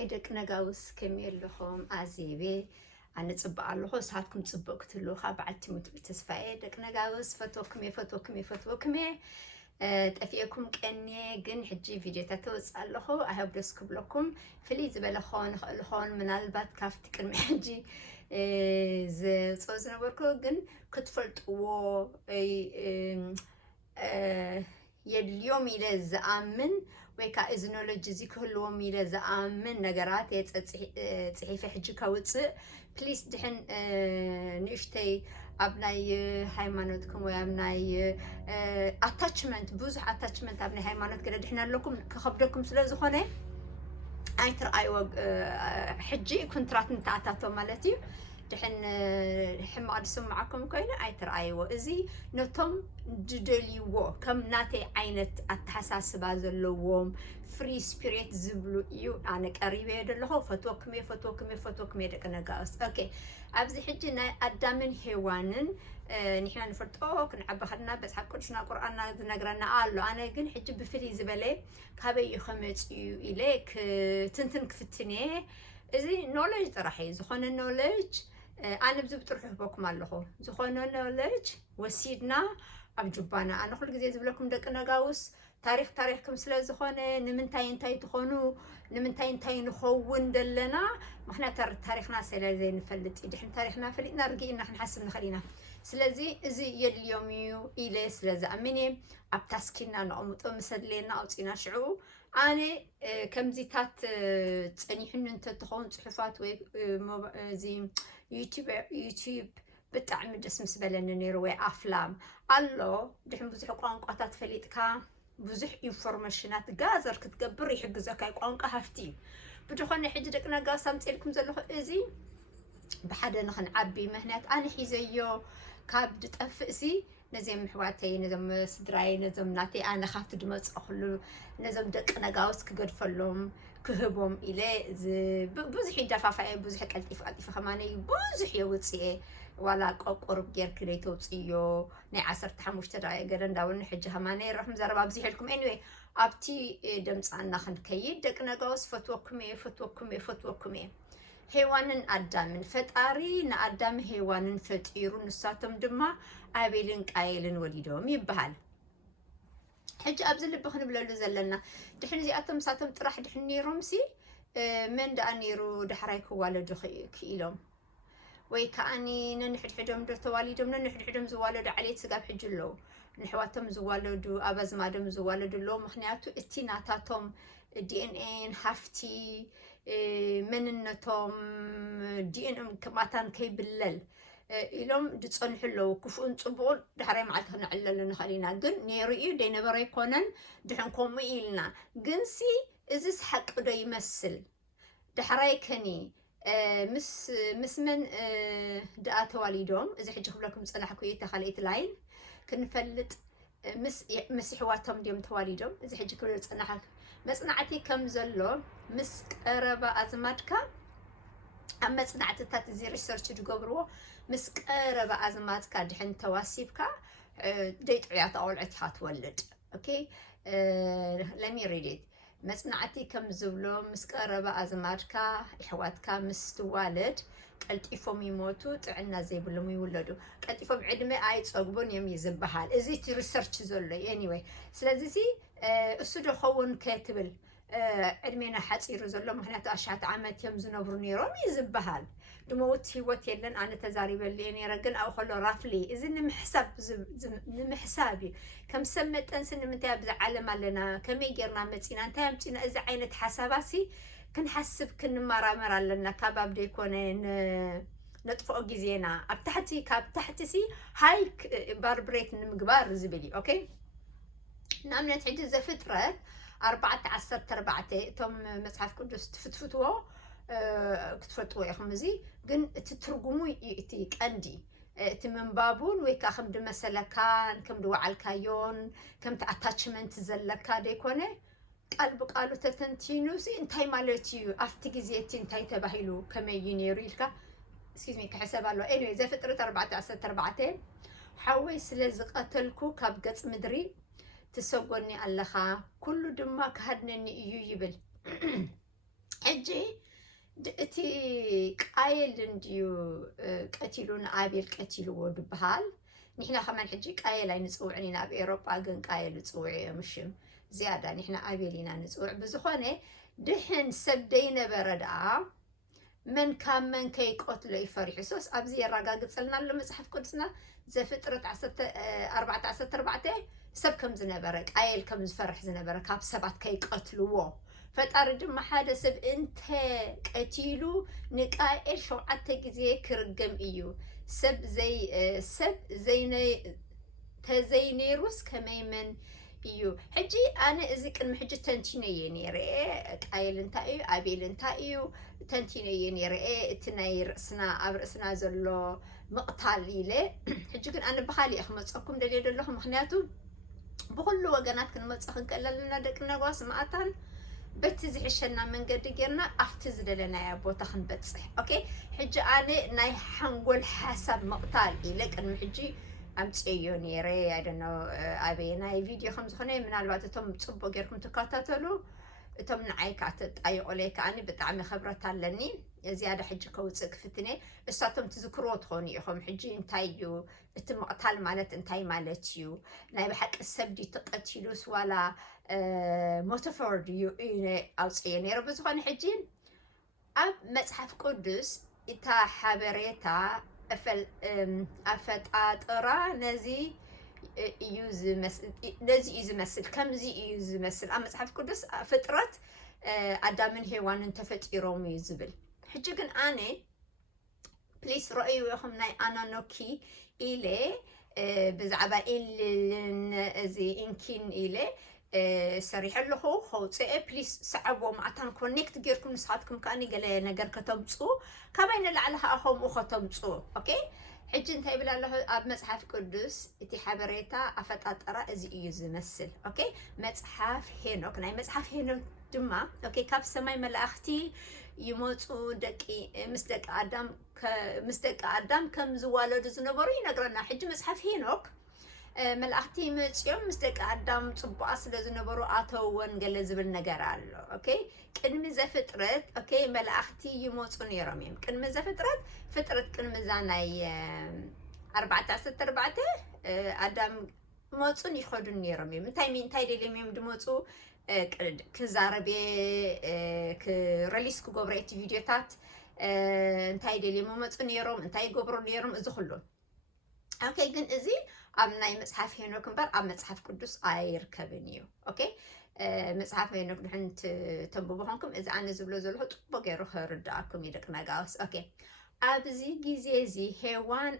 هايدك نجاوس كميل لهم عزيبي أنا تصبع الله ساعتكم تصبق تلو خابعتي متسفاي دك نجاوس فتوكمي تفيكم كأني جن حجي فيديو تتوس الله أحب دسكب لكم فليز بلخون من البات كافت كرم حجي ز صوزنا بركو جن كتفلت و የልዮም ኢለ ዝኣምን ወይ ከዓ እዚ ኖሎጂ እዚ ክህልዎም ኢለ ዝኣምን ነገራት ፅሒፈ ሕጂ ከውፅእ ፕሊስ ድሕን ንእሽተይ ኣብ ናይ ሃይማኖትኩም ወይ ኣብ ናይ ኣታችመንት ብዙሕ ኣታችመንት ኣብ ናይ ሃይማኖት ገለ ድሕና ኣለኩም ክኸብደኩም ስለ ዝኾነ ኣይትረኣይዎ ሕጂ ኮንትራት ንተኣታቶ ማለት እዩ ድሕን ሕማቅ ድስምዓኩም ኮይነ ኣይትረኣይዎ እዚ ነቶም ድደልይዎ ከም ናተይ ዓይነት ኣተሓሳስባ ዘለዎም ፍሪ ስፒሪት ዝብሉ እዩ ኣነ ቀሪበ ደለኹ ፈትወክሜ ደቂ ነጋስ ኦኬ ኣብዚ ሕጂ ናይ ኣዳምን ሄዋንን ንሕና ንፈልጦ ክንዓቢ ከድና መፅሓፍ ቅዱስና ቁርኣንና ዝነግረና ኣሎ ኣነ ግን ሕጂ ብፍልይ ዝበለ ካበይ እዩ ከመፅኡ ኢለ ትንትን ክፍትነ እዚ ኖሌጅ ጥራሕ እዩ ዝኾነ ኖሌጅ أنا بزبط روح بكم الله زخونا نولج وسيدنا أبجبانا أنا خلق زي زبلكم دقنا جاوس تاريخكم سلا زخونا نمنتاين تخونو نمنتاين نخون دلنا ما إحنا تاريخنا سلا زي نفلت إذا إحنا تاريخنا فلتنا رجعنا نحسب نخلينا سلازي زي يد اليوميو إلى سلازي أمني أبتسكينا نعمت مسدلنا أو تينا شعو أنا كم زيتات تاني حنو أنت تخون صحفات زي يوتيوب بتعمل جسم سبلنا نروي أفلام الله دحين بزح قانقات فليتكا بزح إنفورميشنات جازر كتقبر يحجزك قانق هفتي بدخلنا حجة دقنا قاسم تسألكم زلخ إزي بحدا نخن عبي مهنات أنا حيزيو كابد تأفئسي نزم حواتي نزم سدراي نزم ناتي أنا خافت دمت أخلو نزم دقنا قاوس كقد فلهم كهبهم إلى بزح دفافة بزح كالتيف خماني بزح يوصي ولا قرب غير كده توصيو ني 10 دقائق قرن داون حجه هماني رحم زربا بزح لكم anyway ابتي دمصانا خنكيد دقنا قاوس فتوكمي هيوانن أدامن فتاري نأدام هيوانن فتيرون نساتم دما أبيلن قايلن وليدهم يبهال حج أبزل بخن بلالو زلنا دحين زي أتم ساتم طرح دحين نيرومسي من دا نيرو دحرايكو والدو كيلوم وي كأني ننحد حدهم دو تواليدهم ننحد حدهم زوالدو عليه تسقاب حجلو نحواتهم زوالدو أبازمادهم زوالدو لو مخنياتو اتيناتاتهم DNA هفتي مننتهم DNA كماتان كيبلل إلهم دتصنح له كفون صبون دحري معلتها نعلل نخلينا جن نيريو دينا بري كونن دحنكم إلنا جنسي إزس حق ده يمثل دحري كني مس من دقات والدهم إذا حجي خبلكم صلاح كويت خليت لاين كنفلت مس حواتهم ديم توالدهم إذا حجي كل صلاح مصنعتي كم زلو مس قربا أزماتك أما صنعتي تات زي ريسيرش تجبروا مس قربا أزماتك دحين تواسيبك ديت عيات أول عتها تولد أوكي let me read it مصنعتي كم زلو مس قربا أزماتك حواتك مس توالد قلت إفهم يموتوا تعنا زي بلهم يولدوا قلت إفهم عدمي عايز أقبون يوم يزبحال إزي تريسيرش زلو anyway سلازي السودو خون كاتبل عدمينا حصير زلو مهنات أشعة عامات يوم زنبرو نيروم يزبهال دموت هيوت يلن أنا تزاريب اللي نيرجن أو خلو رافلي إذا نمحسابي كم سمت أنسن متى بزعلم لنا كم يجرنا متينا أنت متينا إذا عينت حساباسي كنحسب كن مرامر لنا كباب ديكونين نطفئ جزينا أبتحتي كاب تحتسي هاي باربريت المقبار زبلي أوكي نامنت عند زفترة 14 توم مصحف قدس تفتفتوا كتفتوا يا خمزي جن تترجموا يأتي كأندي تمن بابون ويكا خم دم سلكان كم دو عالكايون كم تأتاتشمنت زلكا ديكونه قلب قالوا تتنتينوسي انتي مالتيو افتي زيتي انتي تبهيلو كما ينيريلكا excuse me كحساب الله anyway زفترة 14 حوي سلز قتلكو كاب قص مدري تسوقني اللخا كل دما كهدنني إيو يبل حجي ቃየል እንዲዩ ቀቲሉን አቤል ቀቲልዎ ድበሃል ንሕና ከመን ሕጂ ቃየል ኣይንፅውዕን ኢና ኣብ ኤሮጳ ግን ቃየል ፅውዕ እዮም ሽም ዝያዳ ንሕና አቤል ኢና ንፅውዕ ብዝኾነ ድሕን ሰብ ደይነበረ ደኣ መን ካብ መን ከይቆትሎ ይፈሪሑ ሶስ ኣብዚ የረጋግፀልና ኣሎ መፅሓፍ ቅዱስና ዘፍጥረት 14:14 ሰብ ከም ዝነበረ ቃየል ከም ዝፈርሕ ዝነበረ ካብ ሰባት ከይቀትልዎ ፈጣሪ ድማ ሓደ ሰብ እንተ ቀቲሉ ንቃኤል 7 ግዜ ክርገም እዩ ሰብ ተዘይነይሩስ ከመይመን እዩ ሕጂ ኣነ እዚ ቅድሚ ሕጂ ተንቲነየ ነይረ ቃየል እንታይ እዩ አቤል እንታይ እዩ ተንቲነየ ነይረ እቲ ናይ ርእስና ኣብ ርእስና ዘሎ ምቕታል ኢለ ሕጂ ግን ኣነ ብኻሊእ ክመፀኩም ደልየ ዘለኹ ምክንያቱ ብኩሉ ወገናት ክንመፅእ ክንከለልና ደቂ ነጓስ ማእታን በቲ ዝሕሸና መንገዲ ጌርና ኣብቲ ዝደለናያ ቦታ ክንበፅሕ ኦኬ ሕጂ ኣነ ናይ ሓንጎል ሓሳብ ምቕታል ኢለ ቅድሚ ሕጂ ኣምፅዮ ነይረ ኣይደኖ ኣበይ ናይ ቪድዮ ከም ዝኾነ ምናልባት እቶም ፅቡቅ ጌርኩም ትከታተሉ እቶም ንዓይ ከዓ ተጣይቆለይ ከዓኒ ብጣዕሚ ክብረት ኣለኒ ዝያዳ ሕጂ ከውፅእ ክፍትነ እሳቶም ትዝክርዎ ትኾኑ ኢኹም ሕጂ እንታይ እዩ እቲ ምቕታል ማለት እንታይ ማለት እዩ ናይ ብሓቂ ሰብ ዲ ተቐቲሉስ ዋላ ሞቶፎር ድዩ ኢለ ኣውፅዮ ነይረ ብዝኾነ ሕጂ ኣብ መፅሓፍ ቅዱስ እታ ሓበሬታ ኣፈጣጥራ ነዚ እዩ ዝመስል ከምዚ እዩ ዝመስል ኣብ መፅሓፍ ቅዱስ ፍጥረት ኣዳምን ሄዋንን ተፈጢሮም እዩ ዝብል ሕጂ ግን ኣነ ፕሊስ ረአዩ ኢኹም ናይ ኣናኖኪ ኢለ ብዛዕባ ኢልን እዚ ኢንኪን ኢለ ሰሪሕ ኣለኹ ከውፅአ ፕሊስ ሰዓቦ ማዕታን ኮኔክት ጌርኩም ንስኻትኩም ከዓኒ ገለ ነገር ከተምፁ ካባይ ንላዕሊ ከዓ ከምኡ ከተምፁ ኦኬ ሕጂ እንታይ ይብል ኣለኹ ኣብ መፅሓፍ ቅዱስ እቲ ሓበሬታ ኣፈጣጠራ እዚ እዩ ዝመስል ኦኬ መፅሓፍ ሄኖክ ናይ መፅሓፍ ሄኖክ ድማ ኦኬ ካብ ሰማይ መላእኽቲ ይመፁ ምስ ደቂ ኣዳም ከም ዝዋለዱ ዝነበሩ ይነግረና ሕጂ መፅሓፍ ሄኖክ መላእኽቲ መፅኦም ምስ ደቂ ኣዳም ፅቡቃት ስለ ዝነበሩ ኣተውዎን ገለ ዝብል ነገር ኣሎ ኦኬ ቅድሚ ዘፍጥረት ኦኬ መላእኽቲ ይመፁ ነይሮም እዮም ቅድሚ ዘፍጥረት ፍጥረት ቅድሚ ዛ ናይ 4:14 ኣዳም መፁን ይኸዱን ነይሮም እዮም እንታይ ደልዮም እዮም ድመፁ ክዛረቤ ክረሊስ ክገብሮ እቲ ቪድዮታት እንታይ ደልዮም መፁ ነይሮም እንታይ ይገብሩ ነይሮም እዚ ኩሉ ኦኬ ግን እዚ ኣብ ናይ መፅሓፍ ሄኖክ እምበር ኣብ መፅሓፍ ቅዱስ ኣይርከብን እዩ ኦኬ መፅሓፍ ሄኖክ ድሕን ተንብቦ ኮንኩም እዚ ኣነ ዝብሎ ዘለኹ ፅቡቅ ገይሩ ክርዳእኩም እዩ ደቂ ነጋውስ ኦኬ ኣብዚ ግዜ እዚ ሄዋን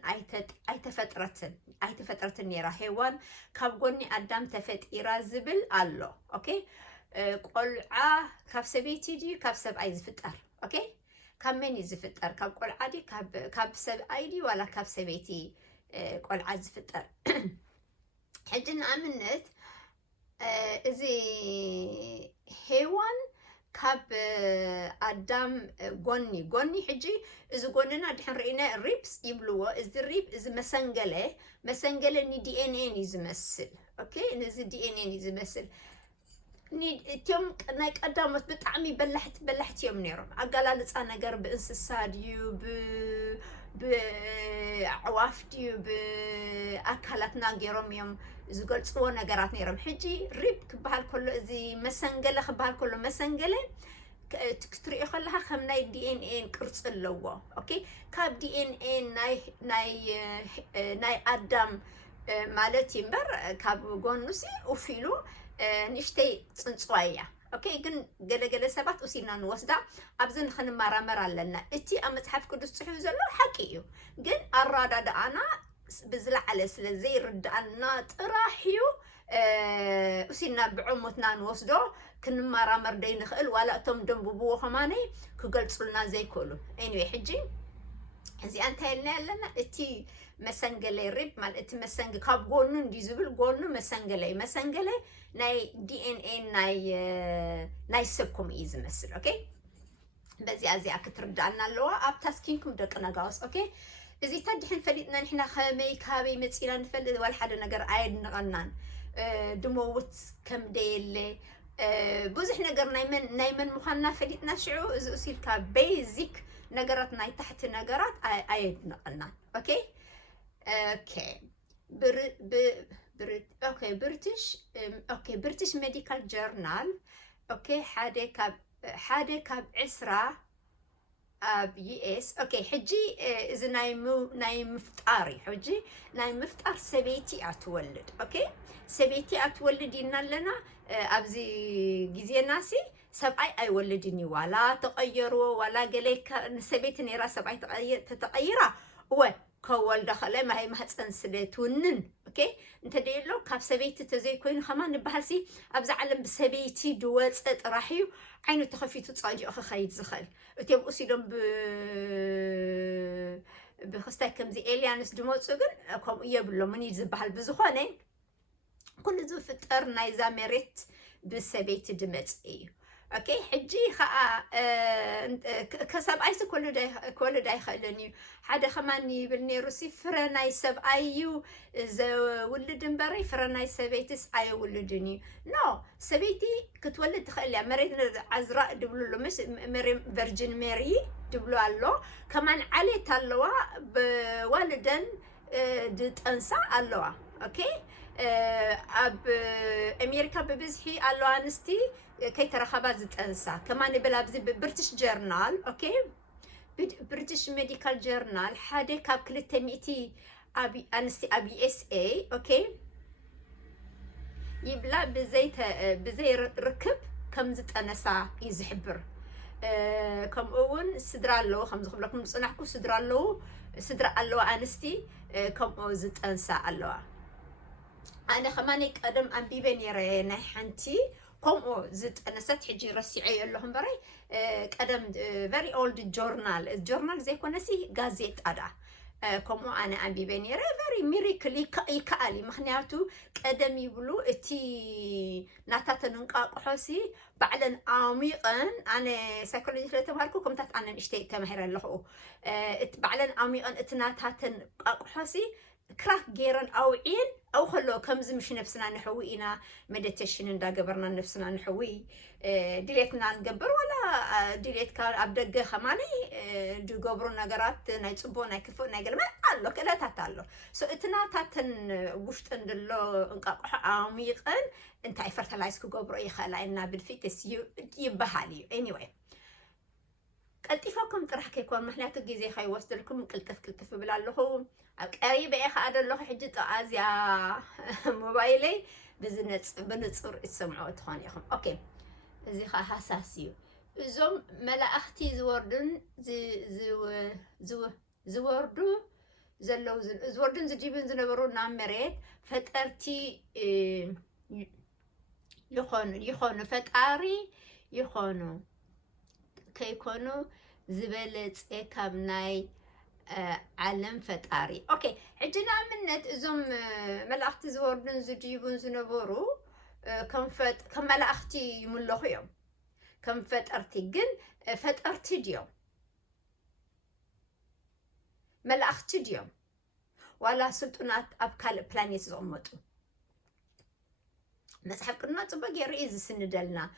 ኣይተፈጥረትን ነይራ ሄዋን ካብ ጎኒ ኣዳም ተፈጢራ ዝብል ኣሎ ኦኬ ቆልዓ ካብ ሰበይቲ ድዩ ካብ ሰብኣይ ዝፍጠር ኦኬ ካብ መን እዩ ዝፍጠር ካብ ቆልዓ ድዩ ካብ ሰብኣይ ድዩ ዋላ ካብ ሰበይቲ ቆልዓ ዝፍጠር ሕጂ ንኣብነት እዚ ሄዋን ካብ ኣዳም ጎኒ ሕጂ እዚ ጎንና ድሕን ርኢና ሪብስ ይብልዎ እዚ ሪብ እዚ መሰንገለ ንዲኤንኤ እዩ ዝመስል ኦኬ ነዚ ዲኤንኤ እዩ ዝመስል እትዮም ናይ ቀዳሞት ብጣዕሚ በላሕቲ እዮም ነይሮም ኣገላልፃ ነገር ብእንስሳ ድዩ ብኣዕዋፍ ድዩ ብኣካላትና ገይሮም እዮም ዝገልፅዎ ነገራት ነይሮም ሕጂ ሪብ ክበሃል ከሎ እዚ መሰንገለ ክበሃል ከሎ መሰንገለ ክትሪኦ ከለካ ከም ናይ ዲኤንኤ ቅርፂ ኣለዎ ኦኬ ካብ ዲኤንኤ ናይ ኣዳም ማለት እምበር ካብ ጎኑሲ ኡፊሉ ንእሽተይ ፅንፅዋ እያ ኦኬ ግን ገለገለ ሰባት ውሲና ንወስዳ ኣብዚ ንክንመራመር ኣለና እቲ ኣብ መፅሓፍ ቅዱስ ፅሑፍ ዘሎ ሓቂ እዩ ግን ኣረዳድኣና ብዝለዓለ ስለ ዘይርዳእና ጥራሕ እዩ ውሲና ብዕሙትና ንወስዶ ክንመራመር ደይንኽእል ዋላ እቶም ደንብብዎ ከማነይ ክገልፁልና ዘይክእሉ ኤኒዌይ ሕጂ እዚኣ እንታይ ኢልና ኣለና እቲ መሰንገለይ ሪብ ማለት እቲ መሰንገ ካብ ጎኑ እንዲዩ ዝብል ጎኑ መሰንገለይ ናይ ዲኤንኤ ናይ ሰብኩም እዩ ዝመስል ኦኬ በዚኣ እዚኣ ክትርዳእና ኣለዋ ኣብ ታስኪንኩም ደቂ ነጋውስ ኦኬ እዚ ተድሕን ፈሊጥና ንሕና ከመይ ካበይ መፂና ንፈልጥ ዋላ ሓደ ነገር ኣየድንቐናን ድመውት ከም ደየለ ብዙሕ ነገር ናይ መን ምዃንና ፈሊጥና ሽዑ እዚ እሲልካ ቤዚክ ነገራት ናይ ታሕቲ ነገራት ኣየድንቐናን ኦኬ ኦኬ ብሪቲሽ ሜዲካል ጆርናል ኦኬ ሓደ ካብ 20 ኣብ ዩኤስ ኦኬ ሕጂ እዚ ናይ ምፍጣር ሕጂ ናይ ምፍጣር ሰበይቲ ኣትወልድ ኦኬ ሰበይቲ ኣትወልድ ኢና ኣለና ኣብዚ ግዜናሲ ሰብኣይ ኣይወልድን እዩ ዋላ ተቐየርዎ ዋላ ገለይ ሰበይቲ ነይራ ሰብኣይ ተቐይራ እወ ከወልዳ ከላይ ማይ ማህፀን ስለ ትውንን ኦኬ እንተደይሎ ካብ ሰበይቲ ተዘይኮይኑ ኸማ ንበሃልሲ ኣብዚ ዓለም ብሰበይቲ ድወፀ ጥራሕ እዩ ዓይኑ ተኸፊቱ ፃዲቑ ክኸይድ ዝኽእል እቶም እሲሎም ብክስታይ ከምዚ ኤልያንስ ድመፁ ግን ከምኡ የብሎምን እዩ ዝበሃል ብዝኾነ ኩሉ ዝፍጠር ናይዛ መሬት ብሰበይቲ ድመፅ እዩ ኦኬ ሕጂ ከዓ ከሰብኣይሲ ክወልድ ኣይኽእልን እዩ ሓደ ኸማኒ ይብል ነይሩሲ ፍረ ናይ ሰብኣይ እዩ ዘውልድ እምበረይ ፍረ ናይ ሰበይትስ ኣየውልድን እዩ ኖ ሰበይቲ ክትወልድ ትኽእል እያ መሬት ዓዝራእ ድብሉሎ ምስ ቨርጅን ሜሪ ድብሉ ኣሎ ከማን ዓሌት ኣለዋ ብዋልደን ድጠንሳ ኣለዋ ኦኬ ኣብ ኣሜሪካ ብብዝሒ ኣለዋ ኣንስቲ ከይተረኸባ ዝጠንሳ ከማን ይብል ኣብዚ ብሪቲሽ ጆርናል ኦኬ ብሪቲሽ ሜዲካል ጆርናል ሓደ ካብ 200 ኣንስቲ ኣብ ዩኤስኤ ኦኬ ይብላ ብዘይ ርክብ ከም ዝጠነሳ እዩ ዝሕብር ከምኡ እውን ስድራ ኣለዎ ከም ዝኽብለኩም ዝፅናሕኩ ስድራ ኣለዋ ኣንስቲ ከምኡ ዝጠንሳ ኣለዋ ኣነ ኸማነይ ቀደም ኣንቢበ ነይረ ናይ ሓንቲ ከምኡ ዝጠነሰት ሕጂ ረሲዐዮ ኣለኹ እምበረይ ቀደም ቨሪ ኦልድ ጆርናል ዘይኮነሲ ጋዜጣ ዳ ከምኡ ኣነ ኣንቢበ ነይረ ቨሪ ሚሪክል ይከኣል ምክንያቱ ቀደም ይብሉ እቲ ናታተን እንቃቁሖሲ ባዕለን ዓሚቐን ኣነ ሳይኮሎጂ ስለተምሃርኩ ከምታት ኣነ ንእሽተይ ተማሂረ ኣለኹ እቲ ባዕለን ዓሚቐን እቲ ናታተን ቃቁሖሲ ክራክ ገይረን ኣውዒን أو خلو كم زمش نفسنا نحوي إنا مديتيشن دا جبرنا نفسنا نحوي ديليتنا نجبر ولا ديليت كان أبدأ خماني دو جبرنا جرات نيتصبون نكفو نقول ما الله كلا تطلع سو إتنا تاتن وشتن دلو نقاق عميقا أنت عفرت على عسكو جبر أي خلا إننا بالفيتس يبهالي anyway كالتفاكم ترح كيكون محناتو جيزي خاي وصل لكم كلتف بلا له قريب يا اخي هذا له حجه طازيا موبايلي بنصر اسمعوا تخونيكم اوكي زي خا حساسيو زوم ملاختي زوردن زوردو زلو زوردن زجيبن زنبرو نامريت فطرتي يخونو فطاري يخونو كيكونو زبلت كاب ناي علم فطاري اوكي حجنا منت ازم ملاختي زوردن زجيبون زنبرو كم ملاختي يملخو يوم كم فطرتي جن فطرتي ديوم ملاختي ديوم ولا سلطنات ابكال بلانيت زومتو مسحب كنا صبغ يريز سندلنا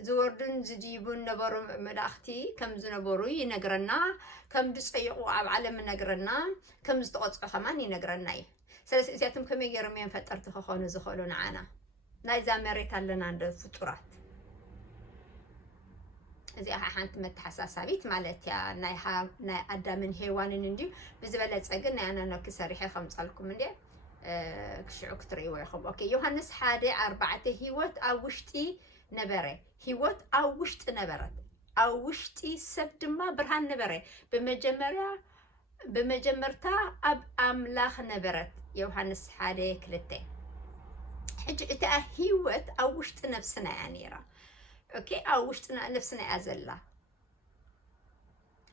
زوردن زجيبون نبرو ملاختي كم زنبرو ينقرنا كم دصيقوا عالم نقرنا كم زتقصوا كمان ينقرنا سلس ازياتم كم يرمين فطرت خخونو زخولو نعانا ناي زامريت لنا عند فطرات ازي حانت متحساسابيت مالتيا ناي ادمن هيوانن انديو بزبله صقن انا نو كسريحه خمصالكم اندي كشعو كتري ويخم اوكي يوحنس 1:4 هيوت اوشتي نبره هيوت اوشت نبرت اوشتي سبدما برهان نبره بمجمرتا اب املاخ نبرت يوحنس 1:2 حج اتا هيوت اوشت نفسنا انيرا اوكي اوشت نفسنا ازلا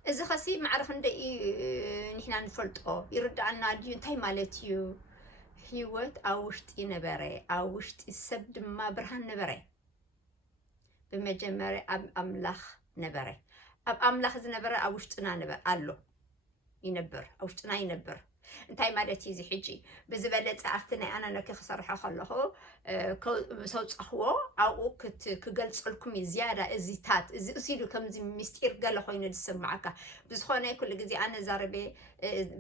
اذا خسي معرف ندي نحنا نفلطو يردعنا ديو انتي مالتيو هيوت اوشتي نبره اوشتي سبدما برهان نبره بمجمرة أب أملاخ نبرة أب أملاخ زنبرة أوشتنا نبر ألو ينبر أوشتنا ينبر እንታይ ማለት እዩ እዚ ሕጂ ብዝበለፀ ኣፍቲ ናይ ኣናኖኪ ክሰርሖ ከለኹ ሰውፀኽዎ ኣብኡ ክገልፀልኩም እዩ ዝያዳ እዚታት እዚ እሲሉ ከምዚ ምስጢር ገለ ኮይኑ ዝስማዓካ ብዝኾነ ኩሉ ግዜ ኣነ ዛረበ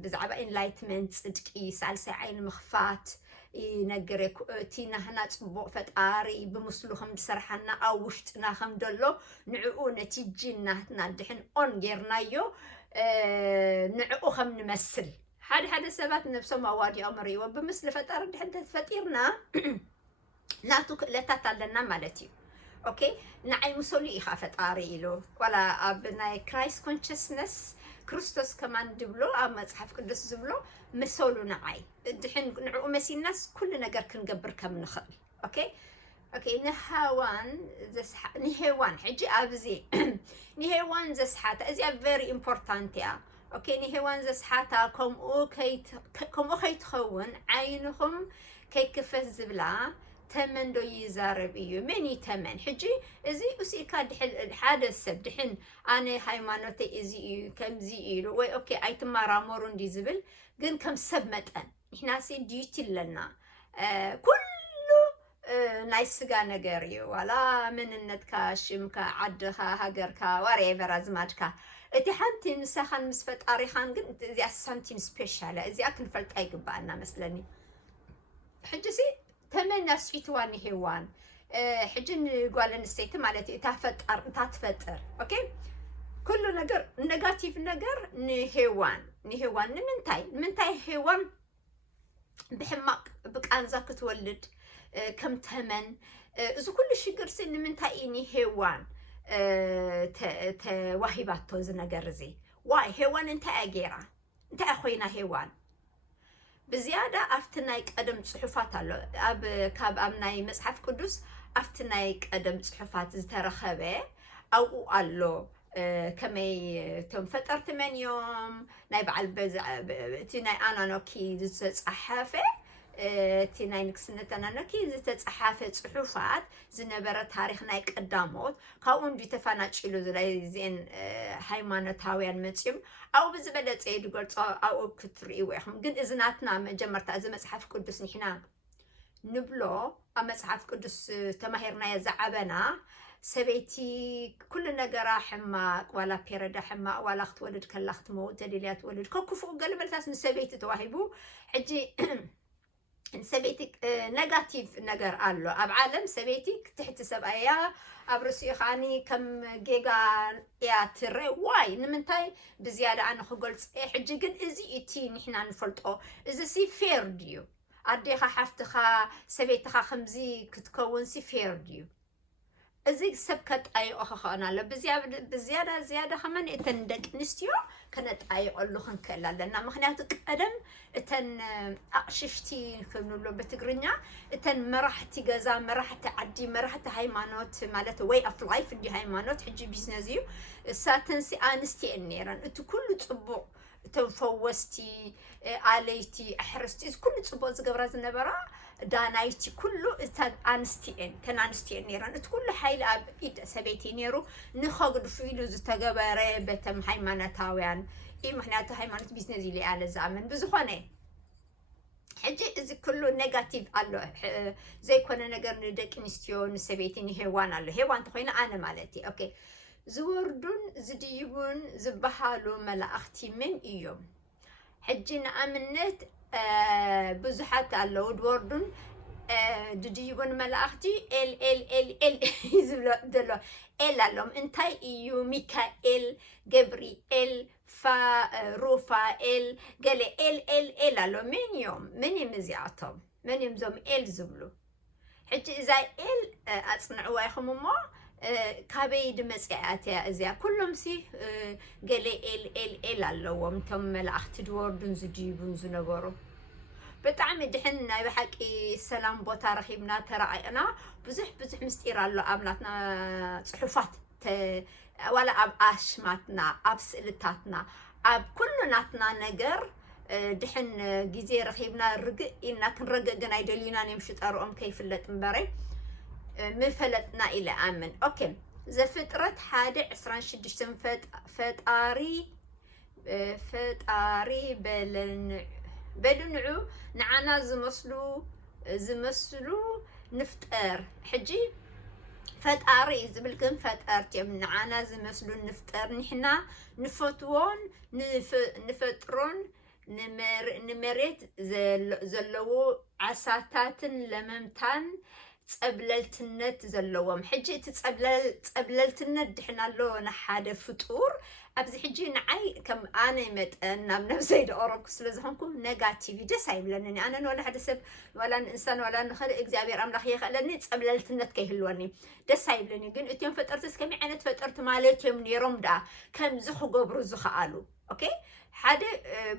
ብዛዕባ ኢንላይትመንት ፅድቂ ሳልሳይ ዓይኒ ምኽፋት ይነግር እቲ ናህና ፅቡቕ ፈጣሪ ብምስሉ ከም ዝሰርሐና ኣብ ውሽጥና ከም ደሎ ንዕኡ ነቲ ጂን ናትና ድሕን ኦን ጌርናዮ ንዕኡ ከም ንመስል ሓደ ሰባት ነብሶም ኣዋዲኦም ርእይዎ ብምስሊ ፈጣሪ ድሕን ተፈጢርና ናቱ ክእለታት ኣለና ማለት እዩ ኦኬ ንዓይ ምሰሉ ኢኻ ፈጣሪ ኢሉ ዋላ ኣብ ናይ ክራይስት ኮንሽስነስ ክርስቶስ ከማን ድብሎ ኣብ መጽሓፍ ቅዱስ ዝብሎ መሰሉ ንዓይ ድሕን ንዕኡ መሲልናስ ኩሉ ነገር ክንገብር ከም ንኽእል ኦኬ ንሄዋን ሕጂ ኣብዚ ንሄዋን ዘስሓታ እዚኣ ቨሪ ኢምፖርታንት እያ ኦኬ ንሄዋን ዘስሓታ ከምኡ ከይትኸውን ዓይንኹም ከይክፈት ዝብላ ተመን ዶ ይዛረብ እዩ መን ተመን ሕጂ እዚ እሲካ ድሕን ሓደ ሰብ ድሕን ኣነ ሃይማኖተይ እዚ እዩ ከምዚ ኢሉ ወይ ኦኬ ኣይትመራመሩ እንዲ ዝብል ግን ከም ሰብ መጠን ንሕናሲ ዲዩቲ ኣለና ኩሉ ናይ ስጋ ነገር እዩ ዋላ መንነትካ ሽምካ ዓድኻ ሃገርካ ዋሬቨር ኣዝማድካ እቲ ሓንቲ ንሳኻን ምስ ፈጣሪኻን ግን እዚኣ ሳምቲንግ ስፔሻል እዚኣ ክንፈልጣ ይግባአና መስለኒ ሕጂ ሲ ተመን ኣስፊትዋ ንሄዋን ሕጂ ንጓል ኣንስተይቲ ማለት እዩ እታ ትፈጥር ኦኬ ኩሉ ነገር ኔጋቲቭ ነገር ንሄዋን ንምንታይ ሄዋን ብሕማቅ ብቃንዛ ክትወልድ ከም ተመን እዚ ኩሉ ሽግር ሲ ንምንታይ እዩ ንሄዋን ተዋሂባቶ እዚ ነገር እዚ ዋይ ሄዋን እንታይ ኣገይራ እንታይ ኮይና ሄዋን ብዝያዳ ኣብቲ ናይ ቀደም ፅሑፋት ኣሎ ኣብ ናይ መጽሓፍ ቅዱስ ኣብቲ ናይ ቀደም ፅሑፋት ዝተረኸበ ኣብኡ ኣሎ ከመይ እቶም ፈጠርቲ መን እዮም ናይ በዓል እቲ ናይ ኣናኖኪ ዝተፃሓፈ እቲ ናይ ንግስነት ኣናኖኪ ዝተፃሓፈ ፅሑፋት ዝነበረ ታሪክ ናይ ቀዳሞት ካብኡ እንዲ ተፈናጭሉ ናይ ዜን ሃይማኖታውያን መፅዮም ኣብኡ ብዝበለፀ ዝገልፆ ኣብኡ ክትርእይዎ ኢኹም ግን እዚ ናትና መጀመርታ እዚ መፅሓፍ ቅዱስ ንሕና ንብሎ ኣብ መፅሓፍ ቅዱስ ተማሂርናዮ ዝዓበና ሰበይቲ ኩሉ ነገራ ሕማቅ ዋላ ፔረዳ ሕማቅ ዋላ ክትወልድ ከላ ክትመውት ተደልያ ትወልድ ከክፉኡ ገለ መልታት ንሰበይቲ ተዋሂቡ ሕጂ ሰበይቲ ኔጋቲቭ ነገር ኣሎ ኣብ ዓለም ሰበይቲ ክትሕቲ ሰብኣያ ኣብ ርእሲኡ ከዓኒ ከም ጌጋ እያ ትርአ ዋይ ንምንታይ ብዝያዳ ኣነ ክገልፅ ሕጂ ግን እዚ እቲ ንሕና ንፈልጦ እዚ ሲ ፌር ድዩ ኣዴኻ ሓፍትኻ ሰበይትኻ ከምዚ ክትከውን ሲ ፌር ድዩ እዚ ሰብ ከጣይቆ ክኸውን ኣሎ ብዝያዳ ከመን እተን ደቂ ኣንስትዮ ከነጣይቀሉ ክንክእል ኣለና ምክንያቱ ቀደም እተን ኣቕሽሽቲ ክንብሎ በትግርኛ እተን መራሕቲ ገዛ መራሕቲ ዓዲ መራሕቲ ሃይማኖት ማለት ወይ ኣፍ ላይፍ እንዲ ሃይማኖት ሕጂ ቢዝነስ እዩ እሳተንሲ ኣንስቲአን ነይረን እቲ ኩሉ ፅቡቅ እቶም ፈወስቲ ኣለይቲ ኣሕርስቲ እዚ ኩሉ ፅቡቅ ዝገብራ ዝነበራ ዳናይቲ ኩሉ እተን ኣንስቲአን ተን ኣንስቲአን ነይረን እቲ ኩሉ ሓይሊ ኣብ ኢድ ሰበይቲ ነይሩ ንኸግድፉ ኢሉ ዝተገበረ በተም ሃይማኖታውያን እዩ ምክንያቱ ሃይማኖት ቢዝነስ ኢሉ ኣለ ዝኣምን ብዝኾነ ሕጂ እዚ ኩሉ ኔጋቲቭ ኣሎ ዘይኮነ ነገር ንደቂ ኣንስትዮ ንሰበይቲ ንሄዋን ኣሎ ሄዋን እንተኮይና ኣነ ማለት እዩ ኦኬ ዝወርዱን ዝድይቡን ዝበሃሉ መላእኽቲ ምን እዮም ሕጂ ንኣብነት ብዙሓት ኣለዉ ድወርዱን ድድይቡን መላእኽቲ ኤል ዝብሎ ዘሎ ኤል ኣሎም እንታይ እዩ ሚካኤል ገብርኤል ሩፋኤል ገለ ኤል ኣሎ መን እዮም እዚኣቶም መን እዮም ዞም ኤል ዝብሉ ሕጂ እዛ ኤል ኣፅንዕዋ ኢኹም እሞ ካበይ ድመፅኣት እዚኣ ኩሎም ሲ ገለ ኤል ኣለዎም እቶም መላእኽቲ ድወርዱን ዝድይቡን ዝነበሩ ብጣዕሚ ድሕን ናይ ብሓቂ ሰላም ቦታ ረኺብና ተረኣይና ብዙሕ ምስጢር ኣሎ ኣብ ናትና ፅሑፋት ዋላ ኣብ ኣሽማትና ኣብ ስእልታትና ኣብ ኩሉ ናትና ነገር ድሕን ግዜ ረኺብና ርግእ ኢልና ክንረግእ ግን ኣይደልዩናን እዮም ሽጠርኦም ከይፍለጥ እምበረ ምፈለጥና ኢለ ኣምን ኦኬ ዘፍጥረት 1:26 ፈጣሪ በለን بدنعو نعنا زمسلو نفتر حجي فتاري زبلكن فتارتي نعنا زمسلو نفتر نحنا نفتوون نفترون نمرت زلو عساتاتن لممتان صبللتነት ዘለዎም ሕጂ እቲ صبللتነት ድሕናሎ ንሓደ ፍጡር ኣብዚ ሕጂ ንዓይ ከም ኣነ መጠን ናብ ነብሰይ ደቀረብኩ ስለዝኾንኩ ኔጋቲቭ ደስ ኣይብለኒ ኣነ ወላ ሓደ ሰብ ወላ እንሳን ወላ ንኽእል እግዚአብሔር ኣምላኽ የኽእለኒ صبللتነት ከይህልወኒ ደስ ኣይብለኒ ግን እትዮም ፈጠርትስ ከመይ ዓይነት ፈጠርቲ ማለት እዮም ነይሮም ዳ ከምዚ ክገብሩ ዝኽኣሉ ኦኬ ሓደ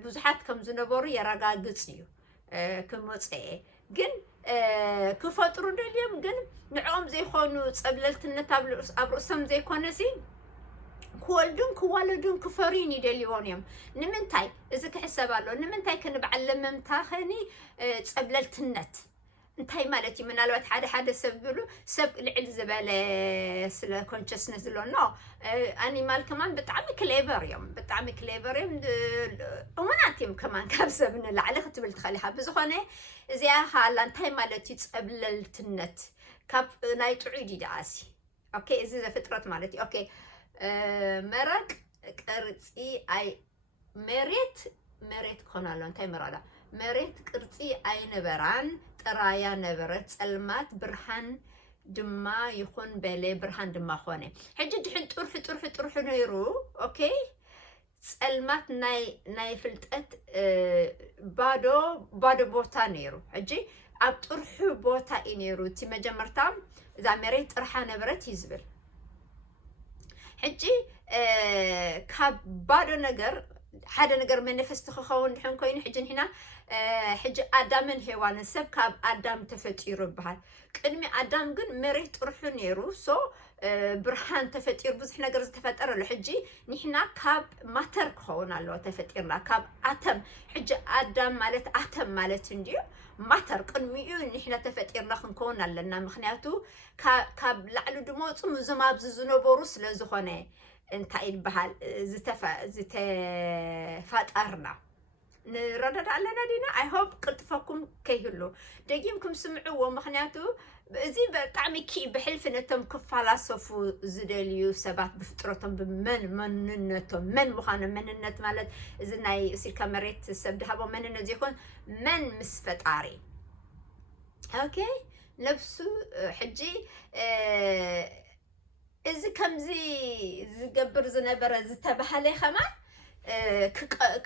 ብዙሓት ከም ዝነበሩ የረጋግጽ እዩ ክመጽአ ግን ክፈጥሩ ደልዮም ግን ንዖም ዘይኮኑ صبللتነት ኣብ ርእሶም ዘይኮነሲ ክወልዱን ክዋለዱን ክፈሩን ይደልይዎም እዮም ንምንታይ እዚ ክሕሰብ ኣሎ ንምንታይ ክንበዓል ለመምታኸኒ صبللتነት እንታይ ማለት እዩ ምናልባት ሓደ ሰብ ብሉ ሰብ ልዕል ዝበለ ስለ ኮንሽስነስ ዘሎ ኣኒማል ከማን ብጣዕሚ ክሌቨር እዮም እውናት እዮም ከማን ካብ ሰብ ንላዕሊ ክትብል ትኽእል ኢኻ ብዝኾነ እዚኣ ሃላ እንታይ ማለት እዩ صبللتነት ካብ ናይ ጥዑይ ዲዳኣሲ ኦኬ እዚ ዘፍጥረት ማለት እዩ ኦኬ መረቅ ቅርፂ ኣይ መሬት ኮናሎ እንታይ መራዳ መሬት ቅርፂ ኣይነበራን ጥራያ ነበረት ጸልማት ብርሃን ድማ ይኹን በለ ብርሃን ድማ ኾነ ሕጂ ድሕን ጥርሑ ነይሩ ኦኬ ጸልማት ናይ ፍልጠት ባዶ ቦታ ነይሩ ሕጂ ኣብ ጥርሑ ቦታ እዩ ነይሩ እቲ መጀመርታ እዛ መሬት ጥርሓ ነበረት ይዝብል ሕጂ ካብ ባዶ ነገር ሓደ ነገር መንፈስቲ ክኸውን ድሕን ኮይኑ ሕጂ ንሕና ሕጂ ኣዳምን ሄዋንን ሰብ ካብ ኣዳም ተፈጢሩ ይበሃል ቅድሚ ኣዳም ግን መሬት ጥርሑ ነይሩ ሶ ብርሃን ተፈጢሩ ብዙሕ ነገር ዝተፈጠረሉ ሕጂ ንሕና ካብ ማተር ክኸውን ኣለዎ ተፈጢርና ካብ ኣተም ሕጂ ኣዳም ማለት ኣተም ማለት እንድዩ ማተር ቅድሚኡ ንሕና ተፈጢርና ክንከውን ኣለና ምክንያቱ ካብ ላዕሊ ድመፁ እዞም ኣብዚ ዝነበሩ ስለ ዝኾነ እንታይ ይበሃል ዝተፈጠርና ንረዳድ ኣለና ዲና ኣይ ሆፕ ቅልጥፈኩም ከይህሉ ደጊምኩም ስምዕዎ ምክንያቱ እዚ ብጣዕሚ ብሕልፊ ነቶም ክፈላሰፉ ዝደልዩ ሰባት ብፍጥረቶም መንነቶም መን ምዃኖም መንነት ማለት እዚ ናይ ሲልካ መሬት ሰብ ድሃቦ መንነት ዘይኮን መን ምስ ፈጣሪ ኦኬ ነፍሱ ሕጂ እዚ ከምዚ ዝገብር ዝነበረ ዝተባሃለ ኸማን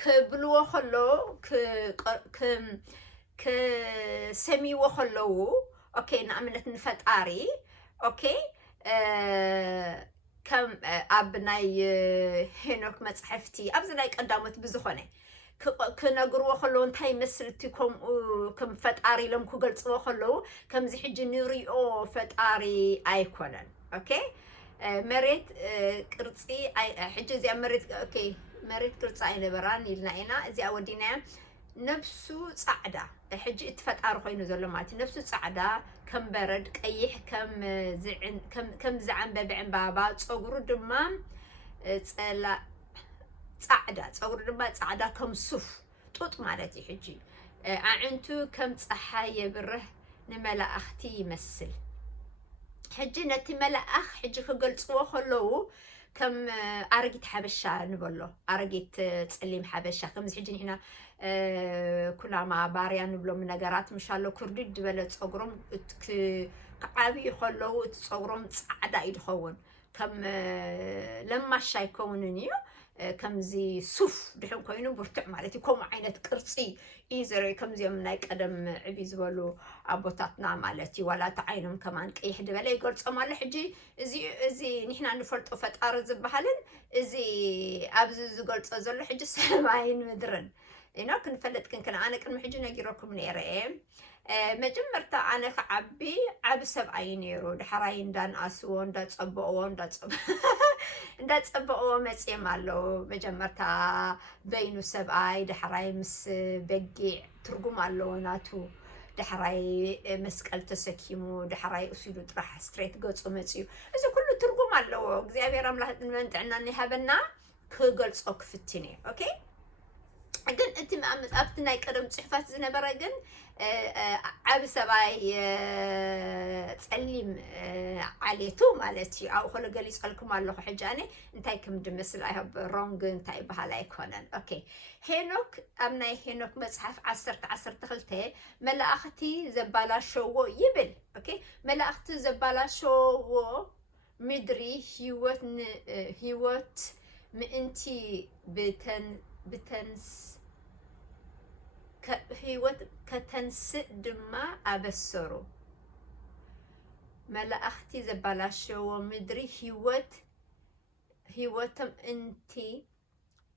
ክብልዎ ከሎ ክሰሚዎ ከለዉ ኦኬ ንኣብነት ንፈጣሪ ኦኬ ከም ኣብ ናይ ሄኖክ መፅሕፍቲ ኣብዚ ናይ ቀዳሞት ብዝኾነ ክነግርዎ ከለዉ እንታይ መስልቲ ከምኡ ከም ፈጣሪ ኢሎም ክገልፅዎ ከለዉ ከምዚ ሕጂ ንሪኦ ፈጣሪ ኣይኮነን ኦኬ መሬት ቅርፂ ሕጂ እዚኣ መሬት ቅርፂ ኣይነበራን ኢልና ኢና እዚኣ ወዲናያ ነብሱ ጻዕዳ ሕጂ እትፈጣሪ ኮይኑ ዘሎ ማለት ነብሱ ጻዕዳ ከም በረድ ቀይሕ ከም ዝዓንበበ ዕምባባ ፀጉሩ ድማ ጻዕዳ ከም ሱፍ ጡጥ ማለት እዩ ሕጂ ኣዕንቱ ከም ፀሓይ የብርህ ንመላእኽቲ ይመስል ሕጂ ነቲ መላእኽ ሕጂ ክገልፅዎ ከለዉ ከም ኣረጊት ሓበሻ ንበሎ ኣረጊት ፀሊም ሓበሻ ከምዚ ሕጂ ንሕና ኩላማ ባርያ ንብሎም ነገራት ምሻሎ ክርድድ ዝበለ ፀጉሮም ክዓብዩ ከለዉ እቲ ፀጉሮም ፃዕዳ እዩ ድኸውን ከም ለማሻ ይከውንን እዩ ከምዚ ሱፍ ድሕን ኮይኑ ብርቱዕ ማለት እዩ ከምኡ ዓይነት ቅርፂ እዩ ዘርኢ ከምዚኦም ናይ ቀደም ዕቢ ዝበሉ ኣቦታትና ማለት እዩ ዋላ እቲ ዓይኖም ከማን ቀይሕ ድበለ ይገልፆም ኣሎ ሕጂ እዚ ንሕና ንፈልጦ ፈጣሪ ዝበሃልን እዚ ኣብዚ ዝገልፆ ዘሎ ሕጂ ሰማይን ምድርን ኢና ክንፈልጥ ክንክን ኣነ ቅድሚ ሕጂ ነጊረኩም ነይረ መጀመርታ ኣነ ክዓቢ ዓብ ሰብኣይ ነይሩ ድሕራይ እንዳንኣስዎ እንዳፀበቕዎ መፅዮም ኣለዉ መጀመርታ በይኑ ሰብኣይ ድሕራይ ምስ በጊዕ ትርጉም ኣለዎ ናቱ ድሕራይ መስቀል ተሰኪሙ ድሕራይ እሲሉ ጥራሕ ስትሬት ገፁ መፅዩ እዚ ኩሉ ትርጉም ኣለዎ እግዚኣብሔር ኣምላኽ ንመንጥዕና ይሃበና ክገልፆ ክፍትን እየ ኦኬ ግን እቲ ማእምፅ ኣብቲ ናይ ቀደም ፅሑፋት ዝነበረ ግን ዓብ ሰባይ ፀሊም ዓሌቱ ማለት እዩ ኣብኡ ከሎ ገሊፀልኩም ኣለኹ ሕጂ ኣነ እንታይ ከም ድመስል ኣይሆብ ሮንግ እንታይ በሃል ኣይኮነን ኦኬ ሄኖክ ኣብ ናይ ሄኖክ መፅሓፍ 10:12 መላእኽቲ ዘባላሸዎ ይብል ኦኬ መላእኽቲ ዘባላሸዎ ምድሪ ህይወት ምእንቲ ህይወት ከተንስእ ድማ ኣበሰሩ መላእኽቲ ዘባላሸዎ ምድሪ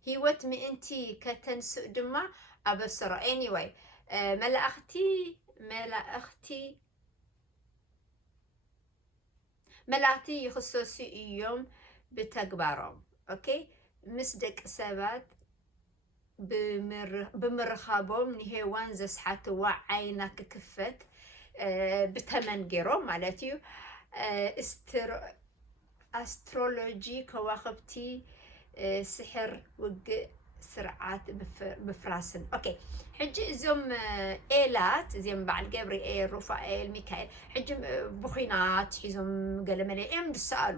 ህይወት ምእንቲ ከተንስእ ድማ ኣበሰሩ ኤኒዌይ መላእኽቲ ይኽሰሱ እዮም ብተግባሮም ኦኬ ምስ ደቂ ሰባት ብምርኻቦም ንሄዋን ዘስሓትዋ ዓይና ክክፈት ብተመን ገይሮም ማለት እዩ ኣስትሮሎጂ ከዋኽብቲ ስሕር ውግእ ስርዓት ምፍራስን ኦኬ ሕጂ እዞም ኤላት እዚኦም በዓል ገብርኤል ሩፋኤል ሚካኤል ሕጂ ብኹናት ሒዞም ገለመለ እዮም ድሰኣሉ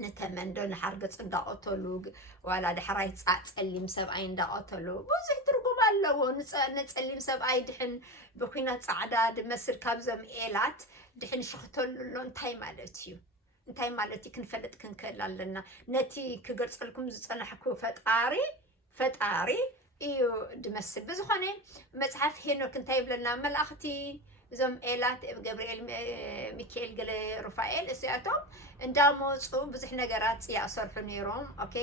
نتمنى دون حرقة صنداقتلو ولا دحراي ጸሊም ሰብኣይ እንዳቀተሉ ብዙሕ ትርጉም ኣለዎ ንጸሊም ሰብኣይ ድሕን ብኩናት ጻዕዳ ድመስል ካብዞም ኤላት ድሕን ሽኽተሉሎ እንታይ ማለት እዩ እንታይ ማለት ክንፈልጥ ክንክእል ኣለና ነቲ ክገልጸልኩም ዝጸናሕኩ ፈጣሪ እዩ ድመስል ብዝኾነ መጽሓፍ ሄኖክ እንታይ ይብለና መላእኽቲ እዞም ኤላት ገብርኤል ሚካኤል ገለ ሩፋኤል እዚኣቶም እንዳመፁ ብዙሕ ነገራት ያሰርሑ ነይሮም ኦኬ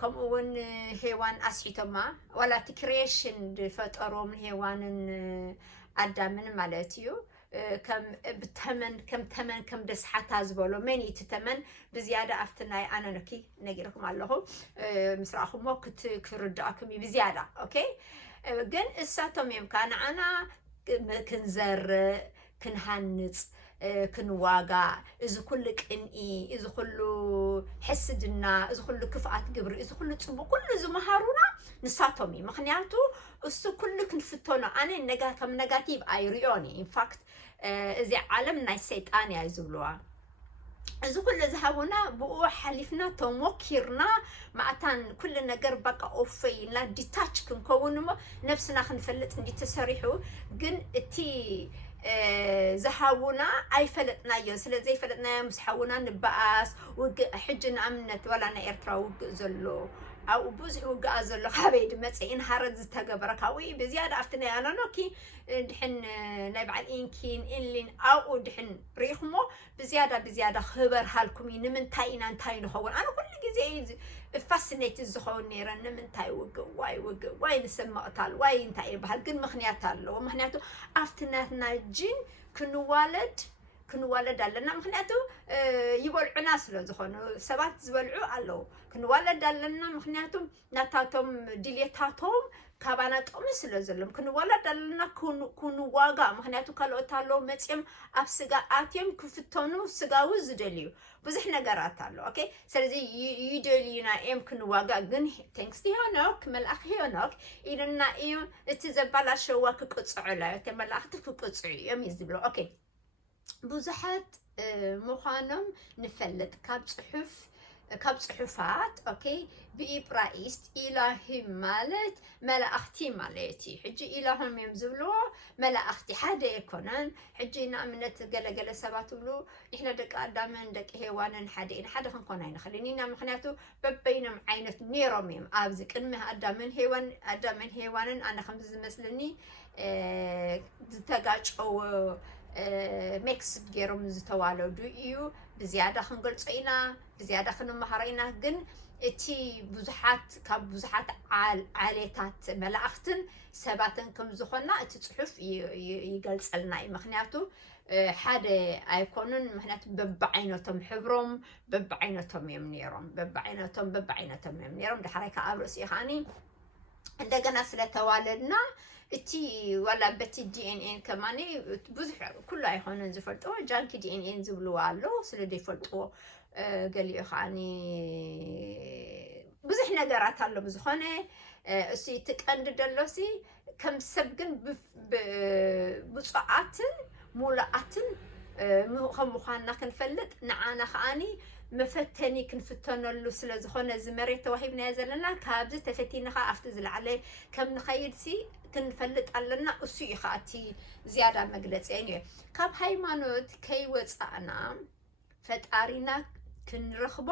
ከምኡውን ሄዋን ኣስሒቶማ ወላቲ ክሪኤሽን ድፈጠሮም ሄዋንን ኣዳምን ማለት እዩ ከም ብተመን ከም ደስሓታ ዝበሎ መን ይትተመን ብዝያዳ ኣብቲ ናይ ኣነነኪ ነጊርኩም ኣለኹ ምስራኹሞ ክትርዳእኩም ብዝያዳ ኦኬ ግን እሳቶም እዮም ካንዓና ክንዘርእ ክንሃንፅ ክንዋጋ እዚ ኩሉ ቅንኢ እዚ ኩሉ ሕስድና እዚ ኩሉ ክፍኣት ግብሪ እዚ ኩሉ ፅቡቅ ኩሉ ዝመሃሩና ንሳቶም እዩ ምክንያቱ እሱ ኩሉ ክንፍተኖ ኣነ ከም ነጋቲቭ ኣይሪኦኒ ኢንፋክት እዚ ዓለም ናይ ሰይጣን እያ ዝብልዋ እዚ ኩሉ ዝሃቡና ብኡ ሓሊፍና ተሞኪርና ማእታን ኩሉ ነገር በቃ ኦፈይና ዲታች ክንከውን ሞ ነፍስና ክንፈልጥ እንዲተሰሪሑ ግን እቲ ዝሃቡና ኣይፈለጥናዮ ስለዚ ይፈለጥናዮ ምስሓቡና ንበኣስ ውግእ ሕጂ ንኣምነት ወላ ናይ ኤርትራ ውግእ ዘሎ ኣብኡ ብዙሕ ውግኣ ዘሎ ካበይ ድመፅኢን ሃረድ ዝተገበረ ካብኡ ብዝያዳ ኣብቲ ናይ ኣናኖኪ ድሕን ናይ በዓል ኢንኪን ኢንሊን ኣብኡ ድሕን ሪኢኹሞ ብዝያዳ ክበርሃልኩም እዩ ንምንታይ ኢና እንታይ ንኸውን ኣነ ኩሉ ግዜ ፋሲኔት ዝኸውን ነይረ ንምንታይ ውግእ ዋይ ንሰማቕታል ዋይ እንታይ ይበሃል ግን ምክንያት ኣለዎ ምክንያቱ ኣብቲ ናትና ጅን ክንዋለድ ኣለና ምክንያቱ ይበልዑና ስለ ዝኾኑ ሰባት ዝበልዑ ኣለዉ ክንዋለድ ኣለና ምክንያቱ ናታቶም ድሌታቶም ካባና ጥቕሚ ስለ ዘሎም ክንዋለድ ኣለና ክንዋጋ ምክንያቱ ካልኦት ኣለዉ መፅኦም ኣብ ስጋ ኣትዮም ክፍተኑ ስጋዊ ዝደልዩ ብዙሕ ነገራት ኣሎ ኦኬ ስለዚ ይደልዩና እዮም ክንዋጋ ግን ቴንክስ ሄኖክ መልኣኽ ሄኖክ ኢልና እዩ እቲ ዘባላሸዋ ክቅፅዑላ እቲ መላእኽቲ ክቅፅዑ እዮም እዩ ዝብሎ ኦኬ ብዙሓት ምዃኖም ንፈልጥ ካብ ፅሑፋት ኦኬ ብኢብራይስጥ ኢላሂ ማለት መላእኽቲ ማለት እዩ ሕጂ ኢላሆም እዮም ዝብልዎ መላእኽቲ ሓደ ኣይኮነን ሕጂ ንእምነት ገለገለ ሰባት ብሉ ንሕና ደቂ ኣዳምን ደቂ ሄዋንን ሓደ ኢና ሓደ ክንኮን ኣይንኽእልን ኢና ምክንያቱ በበይኖም ዓይነት ነይሮም እዮም ኣብዚ ቅድሚ ኣዳምን ሄዋንን ኣነ ከምዚ ዝመስለኒ ዝተጋጨው ሜክስ ገይሮም ዝተዋለዱ እዩ ብዝያዳ ክንገልጾ ኢና ብዝያዳ ክንመሃሮ ኢና ግን እቲ ካብ ብዙሓት ዓሌታት መላእኽትን ሰባትን ከም ዝኾና እቲ ጽሑፍ ይገልጸልና እዩ ምክንያቱ ሓደ ኣይኮኑን ምክንያቱ በብዓይነቶም ሕብሮም በብዓይነቶም እዮም ነይሮም በብዓይነቶም እዮም ነይሮም ድሓራይ ከዓ ኣብ ርእሲ ኢኻኒ እንደገና ስለተዋለድና እቲ ወላ በቲ ዲኤንኤን ከማኒ ብዙሕ ኩሉ ኣይኮነን ዝፈልጥዎ ጃንኪ ዲኤንኤን ዝብልዎ ኣሎ ስለ ዘይፈልጥዎ ገሊኡ ከዓኒ ብዙሕ ነገራት ኣሎ ብዝኾነ እሱ ትቀንዲ ደሎሲ ከም ሰብ ግን ብፁዓትን ሙሉኣትን ከም ምዃንና ክንፈልጥ ንዓና ከዓኒ መፈተኒ ክንፍተነሉ ስለ ዝኾነ እዚ መሬት ተዋሂብናዮ ዘለና ካብዚ ተፈቲና ከዓ ኣብቲ ዝለዓለ ከም ንኸይድሲ ክንፈልጥ ኣለና እሱ እዩ ከዓ እቲ ዝያዳ መግለፂ እዩ ካብ ሃይማኖት ከይወፃእና ፈጣሪና ክንረኽቦ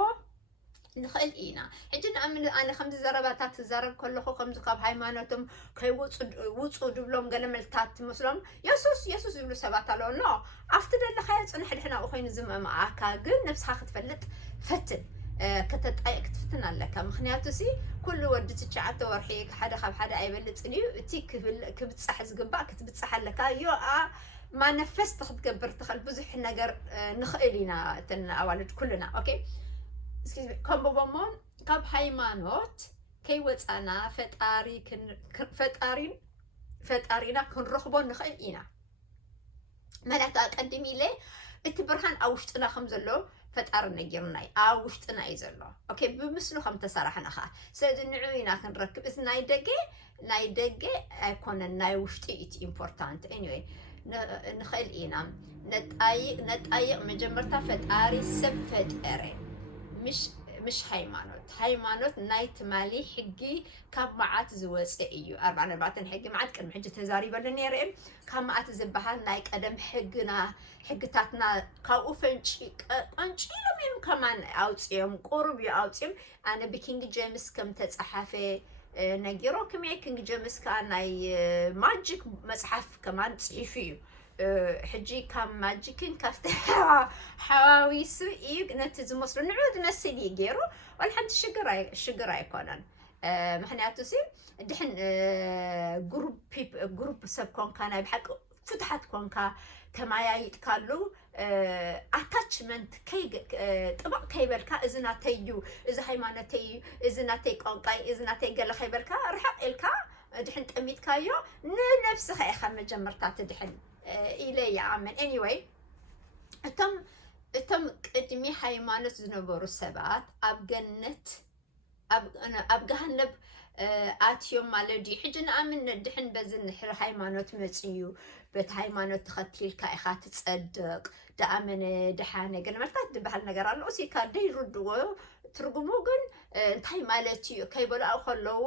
ንኽእል ኢና ሕጂ ንኣምን ኣነ ከምዚ ዘረባታት ትዛረብ ከለኹ ከምዚ ካብ ሃይማኖቶም ከይውፁ ድብሎም ገለ መልታት ትመስሎም የሱስ ዝብሉ ሰባት ኣለዎ ኖ ኣብቲ ደለኻዮ ፅንሕ ድሕናኡ ኮይኑ ዝመምኣካ ግን ነብስኻ ክትፈልጥ ፈትን ከተጣይቅ ክትፍትን ኣለካ ምክንያቱ ሲ ኩሉ ወዲ 9 ወርሒ ሓደ ካብ ሓደ ኣይበልፅን እዩ እቲ ክብፃሕ ዝግባእ ክትብፃሕ ኣለካ ዮ ማነፈስቲ ክትገብር ትኽእል ብዙሕ ነገር ንኽእል ኢና እተን ኣዋልድ ኩልና ኦኬ ከምቦሞን ካብ ሃይማኖት ከይወፃና ፈጣሪና ክንረኽቦ ንኽእል ኢና መላክ ቀድሚ ኢለ እቲ ብርሃን ኣብ ውሽጥና ከም ዘሎ ፈጣሪ ነጊሩና ኣብ ውሽጥና እዩ ዘሎ ኦኬ ብምስሉ ከም ተሰራሕና ኸ ስለዚ ንዑ ኢና ክንረክብ እዚ ናይ ደገ ኣይኮነን ናይ ውሽጢ እቲ ኢምፖርታንት ኤኒዌይ ንኽእል ኢና ነጣይቕ መጀመርታ ፈጣሪ ሰብ ፈጠረ مش ሃይማኖት ናይ ትማሊ ሕጊ ካብ መዓት ዝወፅእ እዩ 44 ሕጊ መዓት ቅድሚ ሕጂ ተዛሪበሉ ነይረ ካብ መዓት ዝበሃል ናይ ቀደም ሕግታትና ካብኡ ቀንጪሎም እዮም ከማን ኣውፅኦም ቁሩብ እዩ ኣውፅኦም ኣነ ብኪንግ ጄምስ ከም ተፀሓፈ ነጊሮ ከመይ ኪንግ ጄምስ ከዓ ናይ ማጂክ መፅሓፍ ከማን ፅሒፉ እዩ ሕጂ ካብ ማጂክን ካፍተ ሓዋዊሱ እዩ ነቲ ዝመስሉ ንዑ ዝመስል እዩ ገይሩ ወላ ሓንቲ ሽግር ኣይኮነን ምክንያቱ ሲ ድሕን ግሩፕ ሰብ ኮንካ ናይ ብሓቂ ፍትሓት ኮንካ ተማያይጥካሉ ኣታችመንት ጥባቅ ከይበልካ እዚ ናተይ እዩ እዚ ሃይማኖተይ እዩ እዚ ናተይ ቋንቋይ እዚ ናተይ ገለ ከይበልካ ርሕቕ ኢልካ ድሕን ጠሚትካዮ ንነብስኻ ኢኻ መጀመርታት ድሕን ኢለ ይኣምን ኤኒዌይ እቶም ቅድሚ ሃይማኖት ዝነበሩ ሰባት ኣብ ገነት ኣብ ገሃነብ ኣትዮም ማለት ድዩ ሕጂ ንኣምን ድሕን በዚ ንሕሪ ሃይማኖት መፅዩ በቲ ሃይማኖት ተኸቲልካ ኢኻ ትፀድቕ ደኣመነ ድሓነ ገለ መልታት ዝበሃል ነገር ኣሎ እሲካ ደይርድዎ ትርጉሙ ግን እንታይ ማለት እዩ ከይበልዑ ከለዉ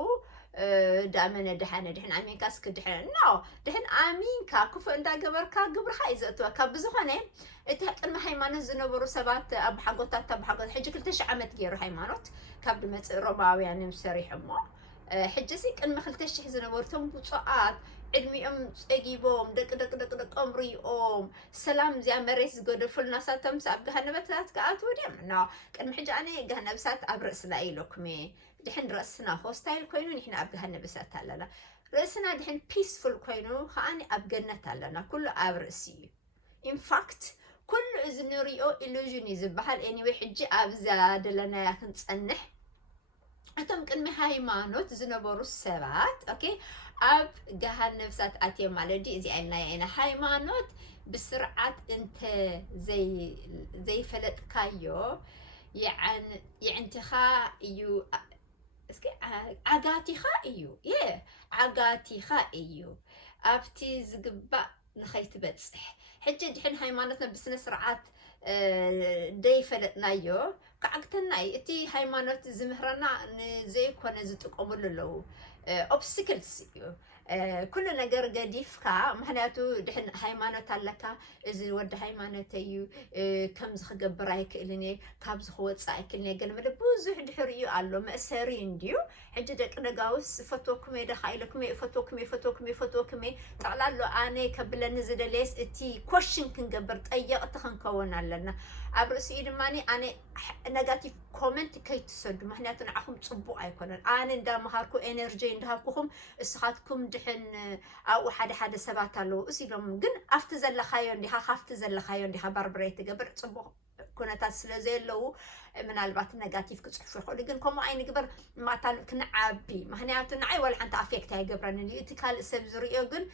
دامنا دحنا دحنا أمين كاسك دحنا نو دحنا أمين كاكوف عند جبركا جبرها إذا توكا بزخانة إتهت المهيمانة زنبرو سبات أب حاجات تب حاجات حجة كلتش عمت جيرو هيمانات كابل مت رباوي يعني مسريح ما حجسيك إن ما خلتش زنبرتهم بصعات علمي أجيبهم دك أمري سلام زي مريس جود فل ناساتهم سأب جهنم بتات كأت وديم نو كان محج أنا جهنم بسات أبرس لايلوكمي دحين رأسنا هوستايل كوينو نحن أبجهنا بسات لنا رأسنا دحين peaceful كوينو خاني أبجنة لنا كله أبرسي in fact كل إزنوريو illusion يزبحال anyway حجي أبزاد لنا يكن تصنح أتم كن هايمانوت زنبورو السبات أوكي أب جهنم بسات أتيم مالدي زي أنا هايمانوت بسرعة أنت زي فلت كايو يعني تخا يو اسكي عقاتي خائيو عقاتي خائيو أبتي زقبا نخيت بتصح حجة دحين هايمانتنا بسنة سرعات دي فلتنا يو كعقتنا إتي هايمانت زمهرنا زي كون زتقوم له obstacles يو كل نجار قديف كا مهنياتو دحين هايمانوت علىك إذا ورد هايمانوتيو كم زخجب برايك إلني كابز خوات سايك إلني قال مره بوزح دحريو على مأسرين ديو حجدك نجاوس فتوكمي دخايلكمي فتوكمي تعال له أنا قبل نزل ليس إتي question كن قبرت أي أتخن كون علىنا عبرس إيدماني أنا نيجاتيف كومنت كي تصد مهنياتنا عهم تصبوا أيقونن أنا دا مهاركو إنرجي عندهاكم إسخاتكم دحين أو حد سبات له أسيلهم جن أفتزل خايون دها خفتزل خايون دها بربريت قبر تصبوا كنا تسلزل له ምናልባት ነጋቲቭ ክጽሕፉ ይኽእሉ ግን ከምኡ ኣይንግበር ማታል ክንዓቢ ምክንያቱ ንዓይ ወላ ሓንቲ ኣፌክት ኣይገብረንን እዩ እቲ ካልእ ሰብ ዝሪኦ ግን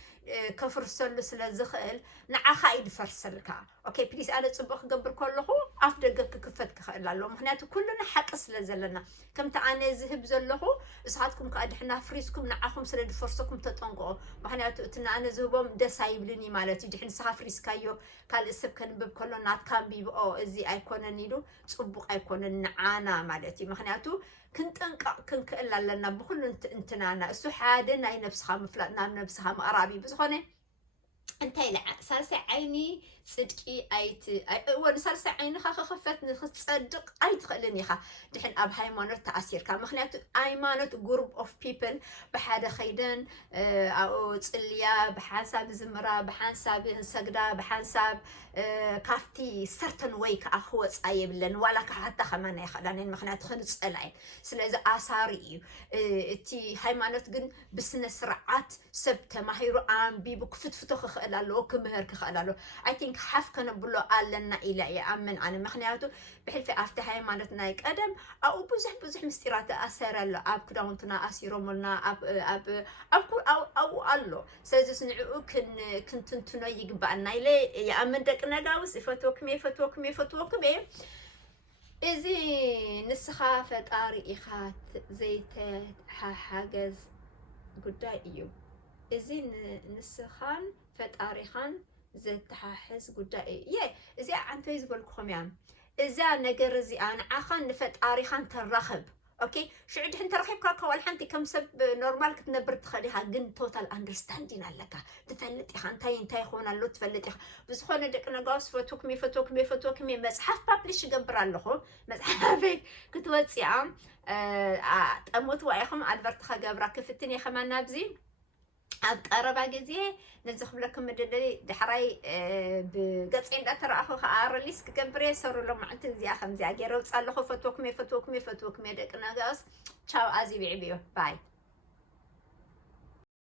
ከፍርሰሉ ስለ ዝኽእል ንዓኻ እዩ ድፈርሰልካ ኦኬ ፕሊስ ኣነ ፅቡቅ ክገብር ከለኹ ኣፍ ደገ ክክፈት ክኽእል ኣለዎ ምክንያቱ ኩሉና ሓቂ ስለ ዘለና ከምቲ ኣነ ዝህብ ዘለኹ ንስኻትኩም ከዓ ድሕና ፍሪስኩም ንዓኹም ስለ ድፈርሰኩም ተጠንቅቑ ምክንያቱ እቲ ንኣነ ዝህቦም ደስ ኣይብልኒ ማለት እዩ ድሕን ንስኻ ፍሪስካዮ ካልእ ሰብ ከንብብ ከሎ ናትካ ኣንቢብኦ እዚ ኣይኮነን ኢሉ ፅቡቅ ኣይኮነን ንዓና ማለት እዩ ምክንያቱ ክንጥንቀቕ ክንክእል ኣለና ብኩሉ እንትናና እሱ ሓደ ናይ ነብስኻ ምፍላጥ ናብ ነብስኻ ምቕራብ እዩ ብዝኾነ እንታይ ሳልሳይ ዓይኒ ጽድቂ ሳልሳይ ዓይንኻ ክኽፈት ንክትጸድቕ ኣይትኽእልን ኢኻ ድሕን ኣብ ሃይማኖት ተኣሲርካ ምክንያቱ ሃይማኖት ግሩፕ ኦፍ ፒፕል ብሓደ ኸይደን ኣብኡ ጽልያ ብሓንሳብ ዝምራ ብሓንሳብ ሰግዳ ብሓንሳብ ካፍቲ ሰርተን ወይ ከዓ ክወፃ የብለን ዋላ ከዓ ሓታ ኸማና ይኽእላንን ምክንያቱ ክንፀላ እየን ስለዚ ኣሳሪ እዩ እቲ ሃይማኖት ግን ብስነ ስርዓት ሰብ ተማሂሩ ኣንቢቡ ክፍትፍቶ ክኽእል ኣለዎ ክምህር ክኽእል ኣለዎ ኣይ ቲንክ ሓፍ ከነብሎ ኣለና ኢለ ይኣምን ኣነ ምክንያቱ ብሕልፊ ኣብቲ ሃይማኖት ናይ ቀደም ኣብኡ ብዙሕ ምስጢራት ኣሰር ኣሎ ኣብ ክዳውንትና ኣሲሮምልና ኣብኡ ኣሎ ስለዚ ስንዕኡ ክንትንትኖ ይግባአና ኢለ ይኣምን ደቂ ነጋውስ ይፈትወክም እየ እዚ ንስኻ ፈጣሪ ኢኻ ዘይተሓሓገዝ ጉዳይ እዩ እዚ ንስኻን ፈጣሪኻን ዘተሓሕዝ ጉዳይ እዩ እዚኣ ዓንተይ ዝበልክኹም እያ እዛ ነገር እዚኣ ንዓኻን ንፈጣሪኻን ተራኽብ ኦኬ ሽዑ ድሕን ተረኺብካ ከዋል ሓንቲ ከም ሰብ ኖርማል ክትነብር ትኽእል ኢኻ ግን ቶታል ኣንደርስታንዲን ኣለካ ትፈልጥ ኢኻ እንታይ ይኸውን ኣሎ ትፈልጥ ኢኻ ብዝኾነ ደቂ ነጋውስ ፈትወክም እየ መፅሓፍ ፓብሊሽ ይገብር ኣለኹ መፅሓፈይ ክትወፅኣ ጠሞትዋ ኢኹም ኣድቨርት ከገብራ ክፍትን እየ ኸማና ኣብዚ ኣብ ቀረባ ግዜ ነዚ ክብለኩም ምድለይ ድሕራይ ብገፀይ እንዳተረኣኹ ከዓ ሪሊስ ክገብር እየ ሰሩሎም ማዓልቲ እዚኣ ከምዚኣ ገይረ ውፅእ ኣለኹ ፈትወክም እየ ደቂ ነጋውስ ቻው ኣዝዩ ብዕብዮ ባይ